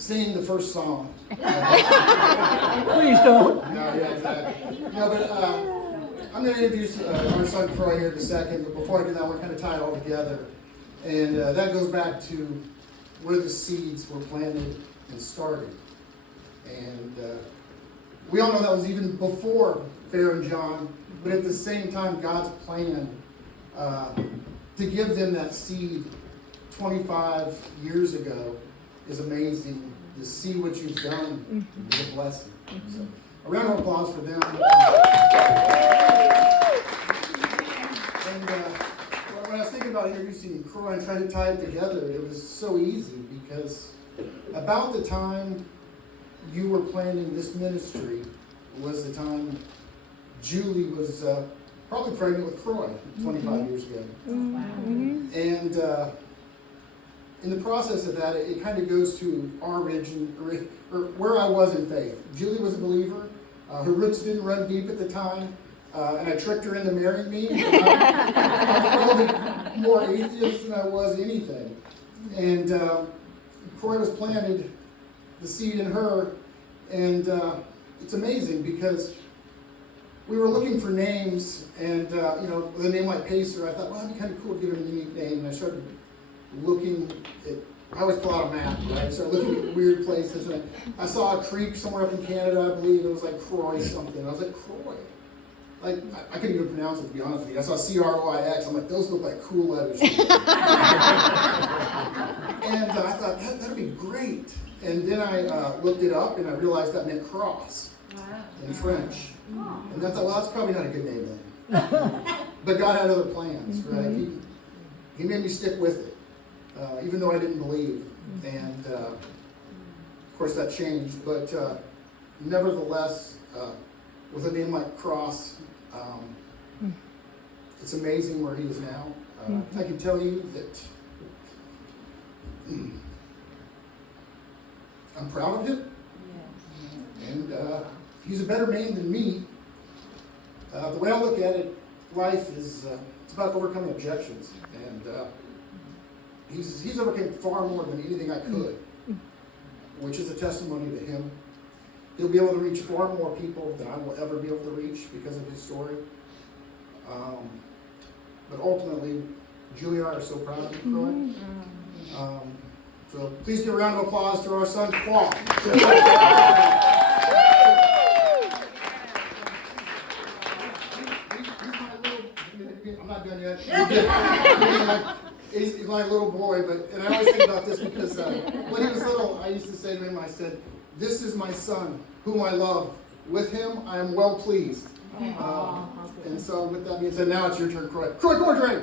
singing the first song. Please don't. No, yeah, exactly. No, but I'm going to introduce our son Croix here in a second, but before I do that, I want to kind of tie it all together. And that goes back to where the seeds were planted and started. And we all know that was even before Pharaoh and John, but at the same time, God's plan to give them that seed 25 years ago is amazing. To see what you've done is a blessing. So, a round of applause for them. And when I was thinking about introducing Croix and trying to tie it together, it was so easy because about the time you were planning this ministry was the time Julie was probably pregnant with Croix 25 years ago. And in the process of that, it kind of goes to our origin, or where I was in faith. Julie was a believer. Her roots didn't run deep at the time, and I tricked her into marrying me. I was probably more atheist than I was anything. And Croix was planted, the seed in her, and it's amazing because we were looking for names, and with a name like Pacer, I thought, well, that'd be kind of cool to give him a unique name. And I started looking at, I always pull out a map, right? So looking at weird places, and I saw a creek somewhere up in Canada, I believe. It was like Croix something. I was like, Croix. Like, I couldn't even pronounce it, to be honest with you. I saw Croix. I'm like, those look like cool letters. And I thought, that'd be great. And then I looked it up, and I realized that meant cross in French. And I thought, well, that's probably not a good name then. But God had other plans, right? He made me stick with it. Even though I didn't believe. And of course that changed, but nevertheless, with a name like Cross, it's amazing where he is now. I can tell you that I'm proud of him, and he's a better man than me. The way I look at it, life is it's about overcoming objections, and He's overcame far more than anything I could, which is a testimony to him. He'll be able to reach far more people than I will ever be able to reach because of his story. But ultimately, Julie and I are so proud of you, Croix. So please give a round of applause to our son, Croix. I'm not done yet. He's my little boy, and I always think about this because when he was little, I used to say to him, I said, "This is my son, whom I love. With him, I am well pleased." And so with that being said, now it's your turn, Croix. Croix Cordray!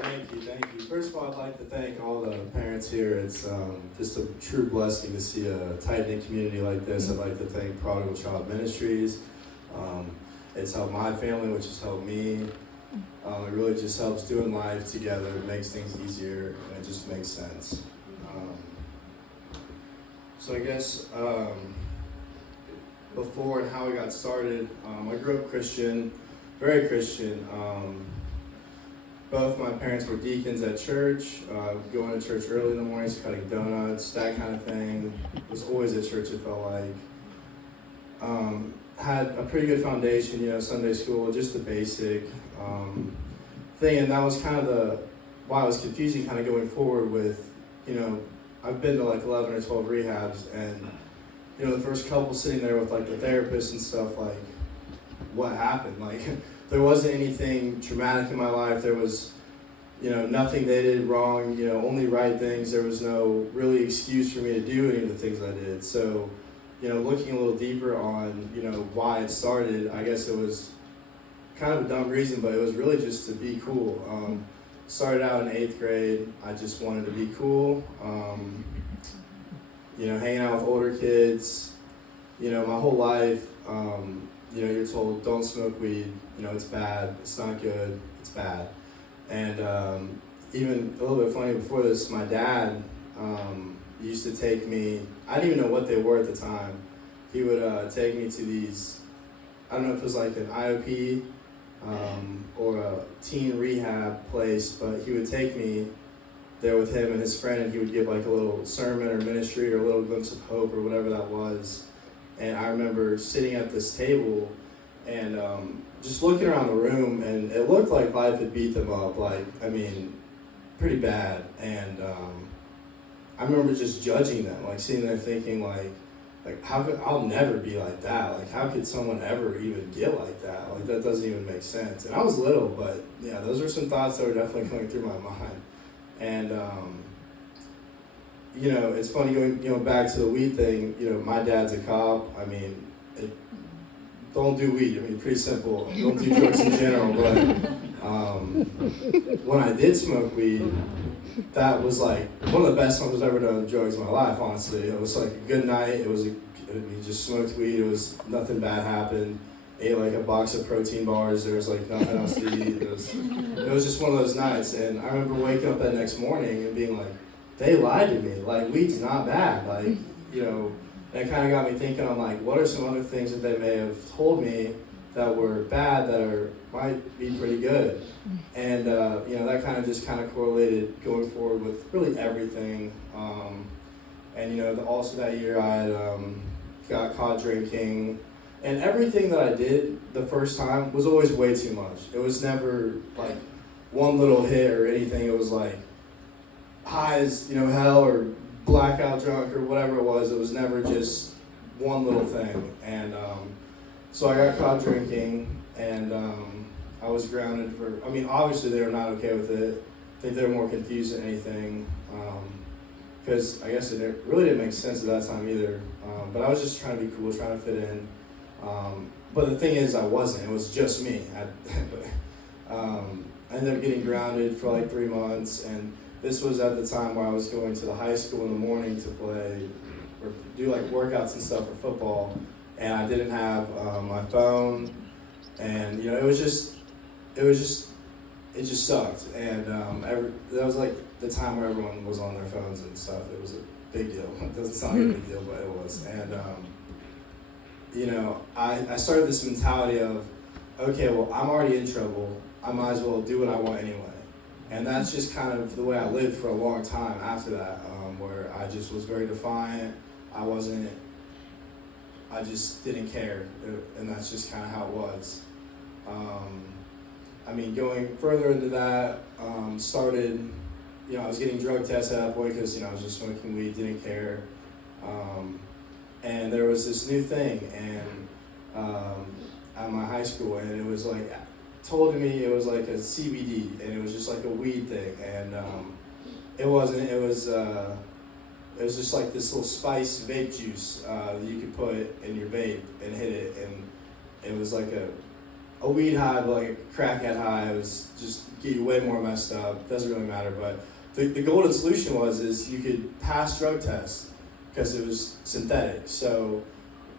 Thank you. First of all, I'd like to thank all the parents here. It's just a true blessing to see a tight-knit community like this. I'd like to thank Prodigal Child Ministries. It's helped my family, which has helped me. It really just helps doing life together. It makes things easier, and it just makes sense. So I guess before and how we got started, I grew up Christian, very Christian. Both my parents were deacons at church, going to church early in the mornings, cutting donuts, that kind of thing. Was always at church, it felt like. Had a pretty good foundation, Sunday school, just the basic thing, and that was kind of why it was confusing kind of going forward with, I've been to like 11 or 12 rehabs, and, the first couple sitting there with like the therapist and stuff, like, what happened? Like, there wasn't anything traumatic in my life. There was, nothing they did wrong, only right things. There was no really excuse for me to do any of the things I did. So, looking a little deeper on, why it started, I guess it was kind of a dumb reason, but it was really just to be cool. Started out in 8th grade, I just wanted to be cool. Hanging out with older kids, my whole life, you're told don't smoke weed, it's bad, it's not good, it's bad. And even a little bit funny before this, my dad used to take me, I didn't even know what they were at the time. He would take me to these, I don't know if it was like an IOP or a teen rehab place, but he would take me there with him and his friend, and he would give like a little sermon or ministry or a little glimpse of hope or whatever that was. And I remember sitting at this table and just looking around the room, and it looked like life had beat them up, like, I mean, pretty bad. And I remember just judging them, like sitting there thinking like how could, I'll never be like that. Like, how could someone ever even get like that? Like, that doesn't even make sense. And I was little, but yeah, those were some thoughts that were definitely going through my mind. And, you know, it's funny going back to the weed thing. You know, my dad's a cop. I mean, don't do weed. I mean, pretty simple. Don't do drugs in general. But when I did smoke weed, that was like one of the best times I've ever done drugs in my life, honestly. It was like a good night. We just smoked weed. It was nothing bad happened. Ate like a box of protein bars. There was like nothing else to eat. It was just one of those nights. And I remember waking up that next morning and being like, they lied to me. Like, weed's not bad. Like, you know, and it kind of got me thinking, I'm like, what are some other things that they may have told me that were bad that might be pretty good? And, you know, that kind of correlated going forward with really everything. And, you know, also that year I had, got caught drinking. And everything that I did the first time was always way too much. It was never like one little hit or anything. It was like high as, you know, hell, or blackout drunk or whatever it was. It was never just one little thing. And so I got caught drinking, and I was grounded for, I mean, obviously they were not okay with it. I think they were more confused than anything, because I guess it really didn't make sense at that time either. But I was just trying to be cool, trying to fit in. But the thing is, I wasn't. It was just me. I ended up getting grounded for like 3 months, and this was at the time where I was going to the high school in the morning to play or do like workouts and stuff for football, and I didn't have my phone, and you know, it just sucked. And that was like the time where everyone was on their phones and stuff. It was a big deal. It doesn't sound like a big deal, but it was. And you know, I started this mentality of, okay, well, I'm already in trouble. I might as well do what I want anyway. And that's just kind of the way I lived for a long time after that, where I just was very defiant. I just didn't care, and that's just kind of how it was. I mean, going further into that, started, you know, I was getting drug tests at that point because, you know, I was just smoking weed, didn't care. And there was this new thing, and at my high school, and it was like, told to me it was like a CBD, and it was just like a weed thing, and it wasn't. It was just like this little spice vape juice that you could put in your vape and hit it, and it was like a weed high, but like a crackhead high. It was just get you way more messed up. Doesn't really matter, but the golden solution is you could pass drug tests because it was synthetic. So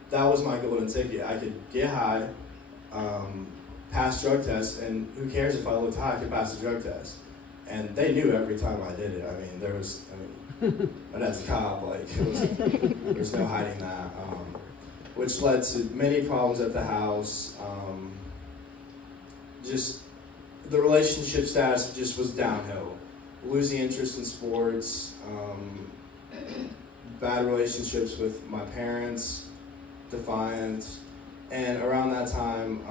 that was my golden ticket. I could get high, pass drug tests, and who cares if I looked high, I could pass the drug test. And they knew every time I did it. I mean, my dad's a cop, like, there's no hiding that. Which led to many problems at the house. Just the relationship status just was downhill. Losing interest in sports, bad relationships with my parents, defiance, and around that time,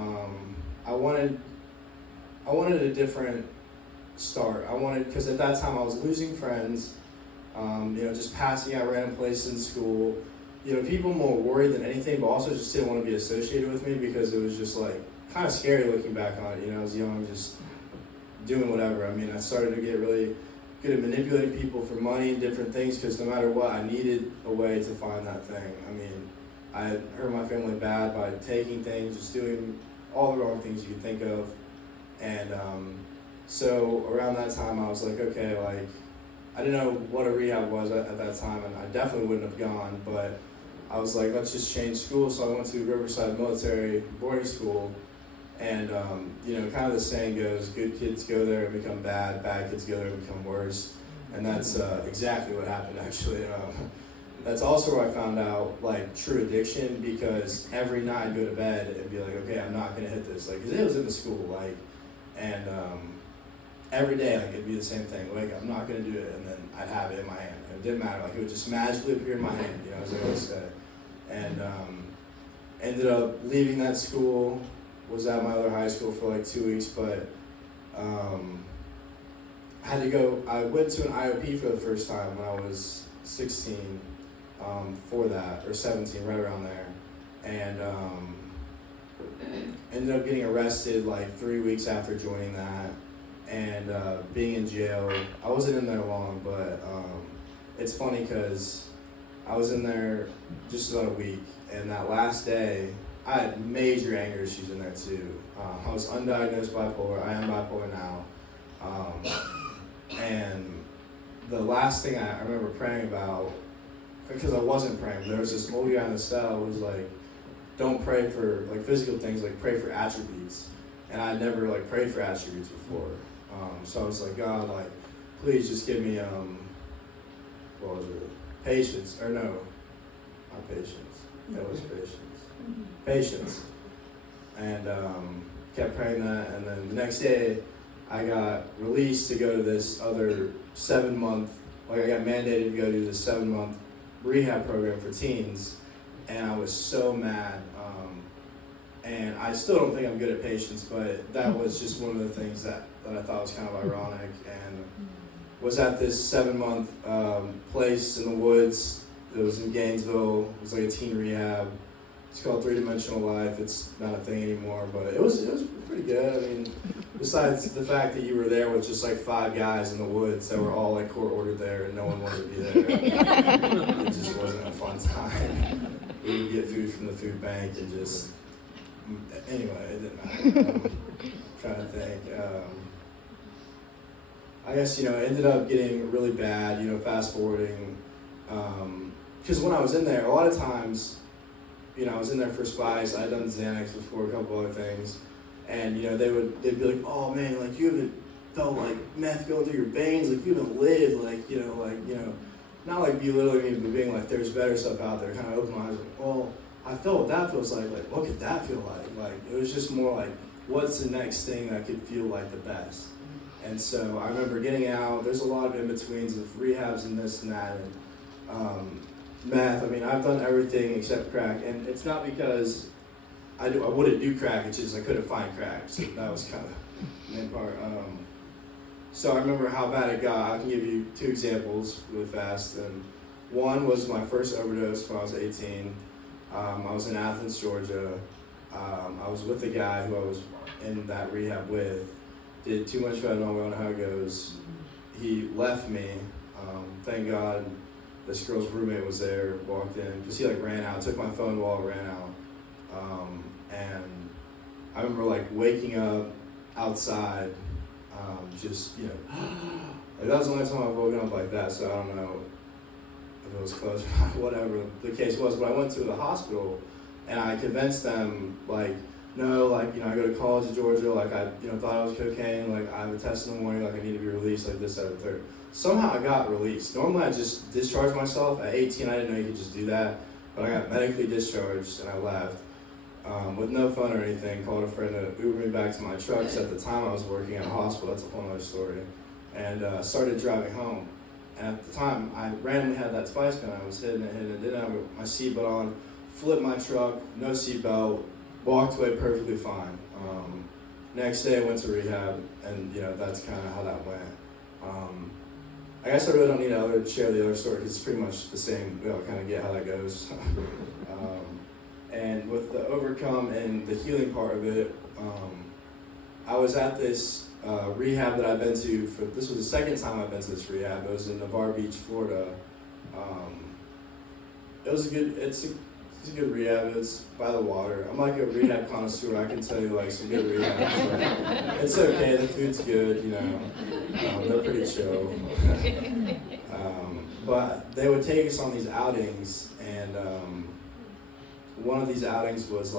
I wanted a different start. Because at that time I was losing friends, you know, just passing out random places in school. You know, people more worried than anything, but also just didn't want to be associated with me because it was just like kind of scary looking back on it. You know, I was young, just doing whatever. I mean, I started to get really good at manipulating people for money and different things because no matter what, I needed a way to find that thing. I mean, I hurt my family bad by taking things, just doing all the wrong things you could think of. And so around that time, I was like, okay, like, I didn't know what a rehab was at that time, and I definitely wouldn't have gone, but I was like, let's just change school. So I went to Riverside Military Boarding School, and you know, kind of the saying goes, good kids go there and become bad, bad kids go there and become worse. And that's exactly what happened, actually. That's also where I found out, like, true addiction, because every night I'd go to bed and be like, okay, I'm not gonna hit this, like, 'cause it was in the school, like, and every day, like, it'd be the same thing. Like, I'm not going to do it, and then I'd have it in my hand. And it didn't matter. Like, it would just magically appear in my hand, as I always say. And ended up leaving that school, was at my other high school for like 2 weeks, but had to go. I went to an IOP for the first time when I was 16, for that, or 17, right around there. And ended up getting arrested like 3 weeks after joining that, and being in jail. I wasn't in there long, but it's funny because I was in there just about a week, and that last day, I had major anger issues in there too. I was undiagnosed bipolar. I am bipolar now. And the last thing I remember praying about, because I wasn't praying, there was this old guy in the cell who was like, don't pray for like physical things, like pray for attributes. And I never like prayed for attributes before. So I was like, God, like, please just give me, what was it? Patience, or no, not patience. That was patience. Patience. And kept praying that, and then the next day, I got released to go to this other 7-month, like I got mandated to go to this 7-month rehab program for teens, and I was so mad. And I still don't think I'm good at patience, but that was just one of the things that I thought was kind of ironic, and was at this 7-month place in the woods. It was in Gainesville. It was like a teen rehab. It's called 3-Dimensional Life. It's not a thing anymore, but it was pretty good. I mean, besides the fact that you were there with just like 5 guys in the woods that were all like court ordered there and no one wanted to be there. It just wasn't a fun time. We would get food from the food bank and just, anyway, it didn't matter. Trying to think. I guess, it ended up getting really bad, fast forwarding. Because when I was in there, a lot of times, I was in there for spies. I had done Xanax before, a couple other things. And, they'd be like, oh man, like you haven't felt like meth going through your veins, like you haven't lived, not like belittling me, but being like, there's better stuff out there. Kind of open my eyes, like, well, I felt what that feels like what could that feel like? Like, it was just more like, what's the next thing that could feel like the best? And so I remember getting out. There's a lot of in-betweens of rehabs and this and that, and meth. I mean, I've done everything except crack, and it's not because I wouldn't do crack, it's just I couldn't find crack, so that was kind of the main part. So I remember how bad it got. I can give you 2 examples really fast. And one was my first overdose when I was 18. I was in Athens, Georgia. I was with a guy who I was in that rehab with. Did too much fentanyl, we don't know how it goes. He left me. Thank God this girl's roommate was there, walked in, because he ran out, took my phone while it ran out. And I remember waking up outside, like that was the only time I've woken up like that, so I don't know if it was close or whatever the case was, but I went to the hospital and I convinced them, no, I go to college in Georgia, I, thought I was cocaine, I have a test in the morning, I need to be released, this, that, and the third. Somehow I got released. Normally I just discharged myself. At 18, I didn't know you could just do that, but I got medically discharged and I left. With no phone or anything, called a friend to Uber me back to my truck, 'cause at the time I was working at a hospital, that's a whole other story, and started driving home. And at the time, I randomly had that spice gun, I was hitting it, didn't have my seatbelt on, flipped my truck, no seatbelt, walked away perfectly fine. Next day I went to rehab, and that's kind of how that went. I guess I really don't need to share the other story, because it's pretty much the same, kind of get how that goes. And with the overcome and the healing part of it, I was at this rehab that I've been to this was the second time I've been to this rehab. It was in Navarre Beach, Florida. It's a good rehab. It's by the water. I'm like a rehab connoisseur. I can tell you some good rehabs. It's okay. The food's good. They're pretty chill. But they would take us on these outings, and one of these outings was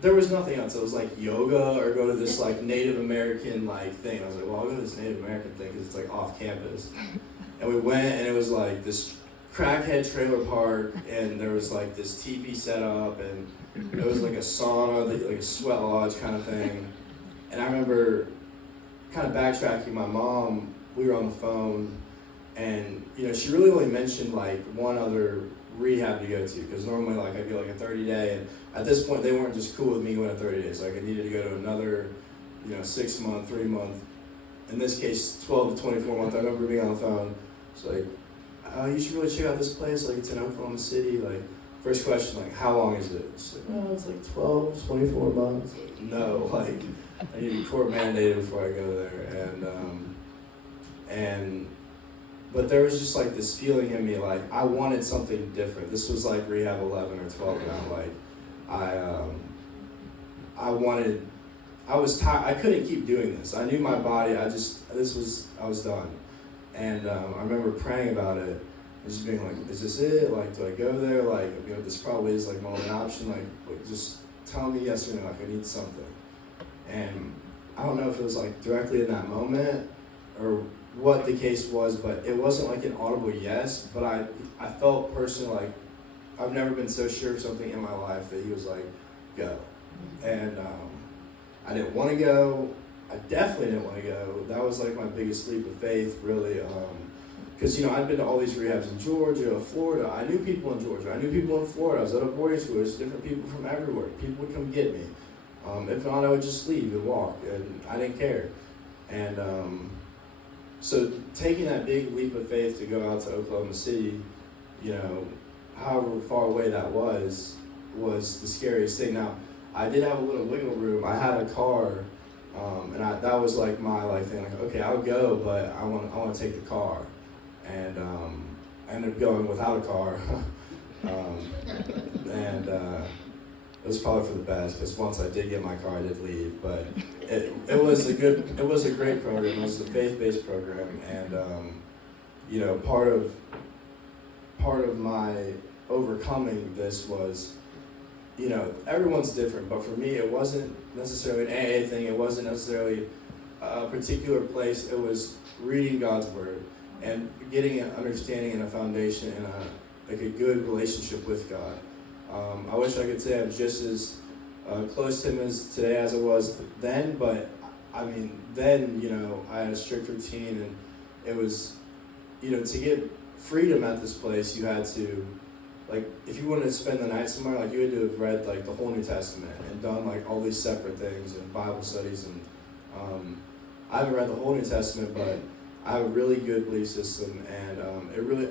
there was nothing else. It was yoga or go to this Native American thing. I was like, well, I'll go to this Native American thing because it's off campus. And we went, and it was this crackhead trailer park, and there was this TV set up, and it was a sauna, a sweat lodge kind of thing. And I remember kind of backtracking, my mom, we were on the phone, and she really only mentioned like one other rehab to go to, because normally like I'd go like a 30-day, and at this point they weren't just cool with me going to 30 days. Like I needed to go to another 6 month, 3 month, in this case 12 to 24 month. I remember being on the phone. It's like, oh, you should really check out this place, like it's in Oklahoma City. Like, first question, like, how long is it? It's like, oh, it's like 12, 24 months. Like, no, like, I need to be court mandated before I go there. But there was just like this feeling in me, like, I wanted something different. This was like rehab 11 or 12 now. Like, I was tired. I couldn't keep doing this. I knew my body, I was done. And I remember praying about it, and just being like, is this it? Like, do I go there? Like, this probably is like my only option. Like, just tell me yes or no. Like, I need something. And I don't know if it was like directly in that moment or what the case was, but it wasn't like an audible yes. But I felt personally like I've never been so sure of something in my life that he was like, go. And I didn't want to go. I definitely didn't want to go. That was like my biggest leap of faith, really. Because, I'd been to all these rehabs in Georgia, Florida. I knew people in Georgia. I knew people in Florida. I was at a boarding school. There's different people from everywhere. People would come get me. If not, I would just leave and walk. And I didn't care. And so taking that big leap of faith to go out to Oklahoma City, however far away that was the scariest thing. Now, I did have a little wiggle room. I had a car. And that was like my thing, like, okay, I'll go, but I want to take the car. And I ended up going without a car. It was probably for the best, because once I did get my car, I did leave. But it was a great program. It was a faith-based program, and part of my overcoming this was, everyone's different, but for me, it wasn't necessarily an AA thing. It wasn't necessarily a particular place. It was reading God's Word and getting an understanding and a foundation and a good relationship with God. I wish I could say I'm just as close to Him as today as I was then, but then, I had a strict routine, and it was, to get freedom at this place, you had to, like, if you wanted to spend the night somewhere, like, you had to have read, like, the whole New Testament and done, like, all these separate things and Bible studies. And I haven't read the whole New Testament, but I have a really good belief system, and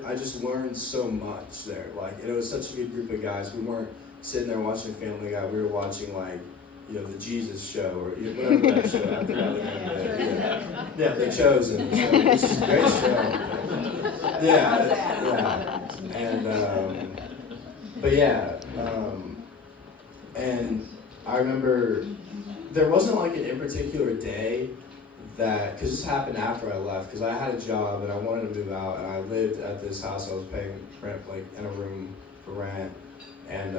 I just learned so much there. Like, it was such a good group of guys. We weren't sitting there watching Family Guy. We were watching, like, the Jesus Show, or whatever that show. I forgot the name of it. Yeah, The Chosen show, which is a great show. Yeah. And but yeah, and I remember there wasn't like an in particular day that, because this happened after I left, because I had a job and I wanted to move out, and I lived at this house. I was paying rent, like in a room for rent, and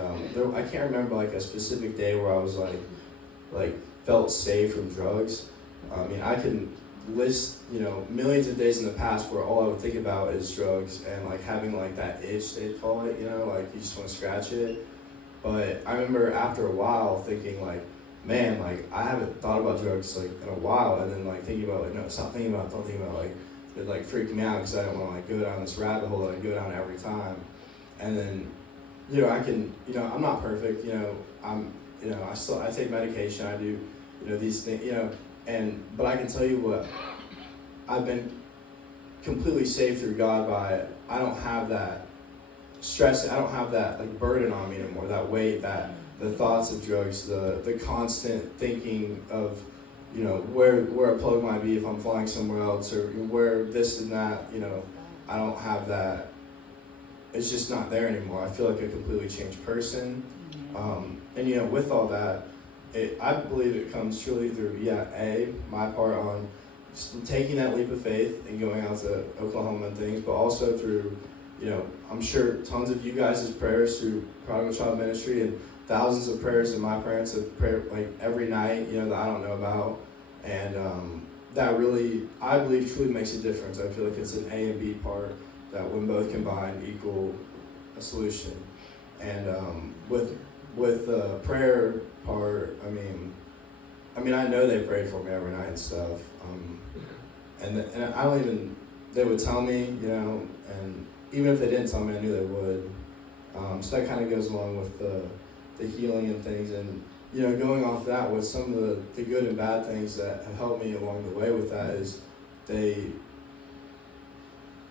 I can't remember like a specific day where I was like felt safe from drugs. I can list millions of days in the past where all I would think about is drugs and like having like that itch, they'd call it, like you just want to scratch it. But I remember after a while thinking like, man, like I haven't thought about drugs like in a while, and then like thinking about like, no, stop thinking about it, don't think about it. Like it like freaked me out because I didn't want to like go down this rabbit hole that I go down every time. And then I can, I'm not perfect, I take medication, I do these things, but I can tell you what, I've been completely saved through God by, I don't have that stress, I don't have that like burden on me anymore, that weight, that the thoughts of drugs, the constant thinking of, where a plug might be if I'm flying somewhere else, or where this and that, I don't have that. It's just not there anymore. I feel like a completely changed person. And with all that, I believe it comes truly through, my part on just taking that leap of faith and going out to Oklahoma and things, but also through, I'm sure tons of you guys' prayers through Prodigal Child Ministry, and thousands of prayers that my parents have prayed like every night, that I don't know about. And that really, I believe, truly makes a difference. I feel like it's an A and B part that when both combined equal a solution. And with the prayer part, I mean, I know they prayed for me every night and stuff. And I don't even, they would tell me, and even if they didn't tell me, I knew they would. So that kind of goes along with the healing and things. And, going off that, with some of the good and bad things that have helped me along the way with that is they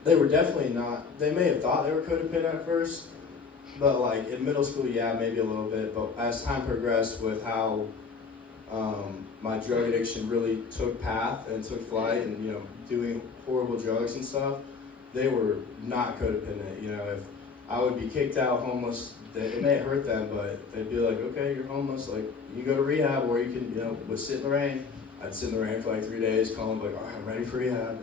were definitely not, they may have thought they were codependent at first, but like in middle school, yeah, maybe a little bit. But as time progressed with how my drug addiction really took path and took flight and, doing horrible drugs and stuff, they were not codependent. If I would be kicked out homeless, it may hurt them, but they'd be like, okay, you're homeless, like you go to rehab, or you can, would sit in the rain. I'd sit in the rain for like 3 days, call them like, all right, I'm ready for rehab.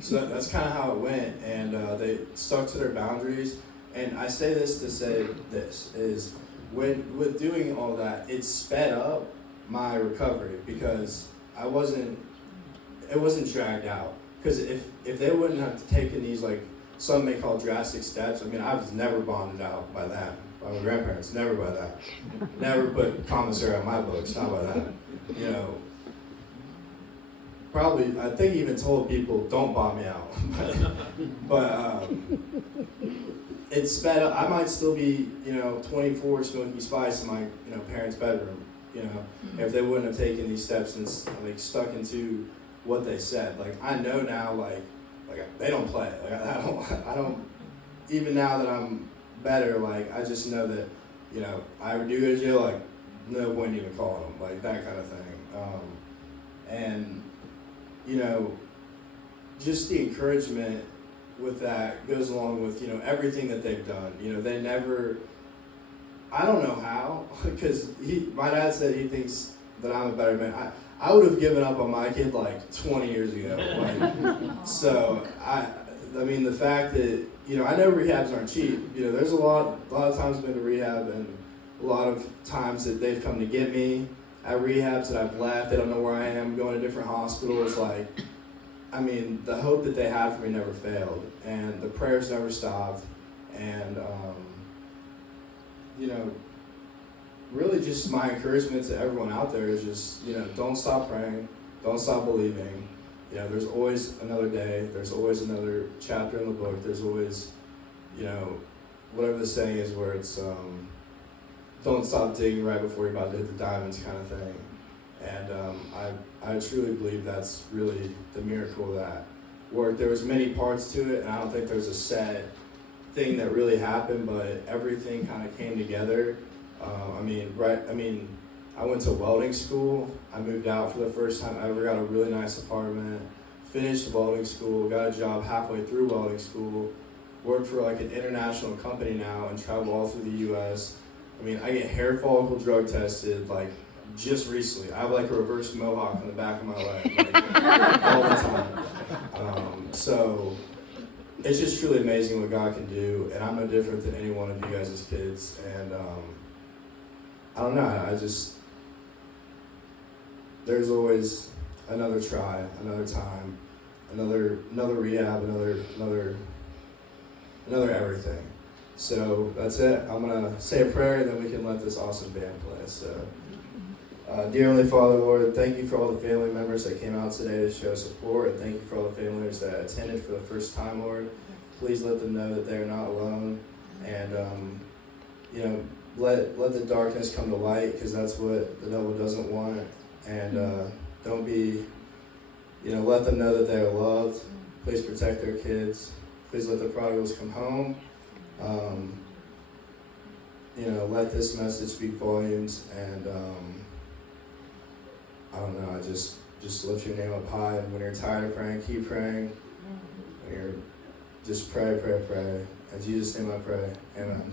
So that's kind of how it went, and they stuck to their boundaries. And I say this to say this, is with doing all that, it sped up my recovery because it wasn't dragged out. Because if they wouldn't have taken these, like some may call drastic steps, I was never bonded out by them, by my grandparents, never by that. Never put commissary on my books, not by that. Probably, I think even told people, don't bond me out. but it sped up. I might still be, 24 smoking spice in my, parents' bedroom, if they wouldn't have taken these steps and like stuck into what they said. Like I know now, like they don't play. Like I don't. Even now that I'm better, like I just know that, I ever do go to jail, like no point even calling them, like that kind of thing. And just the encouragement with that goes along with, everything that they've done. They never, I don't know how, because my dad said he thinks that I'm a better man. I would have given up on my kid like 20 years ago. So the fact that, I know rehabs aren't cheap. There's a lot of times I've been to rehab, and a lot of times that they've come to get me at rehabs that I've left. They don't know where I am, going to different hospitals. The hope that they had for me never failed, and the prayers never stopped, and really just my encouragement to everyone out there is just, don't stop praying, don't stop believing. There's always another day, there's always another chapter in the book, there's always, whatever the saying is, where it's don't stop digging right before you're about to hit the diamonds kind of thing. And I truly believe that's really the miracle that worked. There was many parts to it, and I don't think there's a set thing that really happened, but everything kind of came together. I went to welding school. I moved out for the first time ever, got a really nice apartment, finished welding school, got a job halfway through welding school, worked for like an international company now and travel all through the U.S. I get hair follicle drug tested like just recently. I have like a reverse mohawk on the back of my leg, all the time. So it's just truly amazing what God can do, and I'm no different than any one of you guys as kids. And I don't know, there's always another try, another time, another rehab, another everything. So that's it. I'm gonna say a prayer, and then we can let this awesome band play. So, dear Heavenly Father, Lord, thank you for all the family members that came out today to show support, and thank you for all the family members that attended for the first time, Lord. Please let them know that they are not alone, and let the darkness come to light, because that's what the devil doesn't want. And don't be, let them know that they are loved. Please protect their kids. Please let the prodigals come home. Let this message speak volumes, and I don't know, I just lift your name up high, and when you're tired of praying, keep praying. When you're just pray. In Jesus' name I pray. Amen.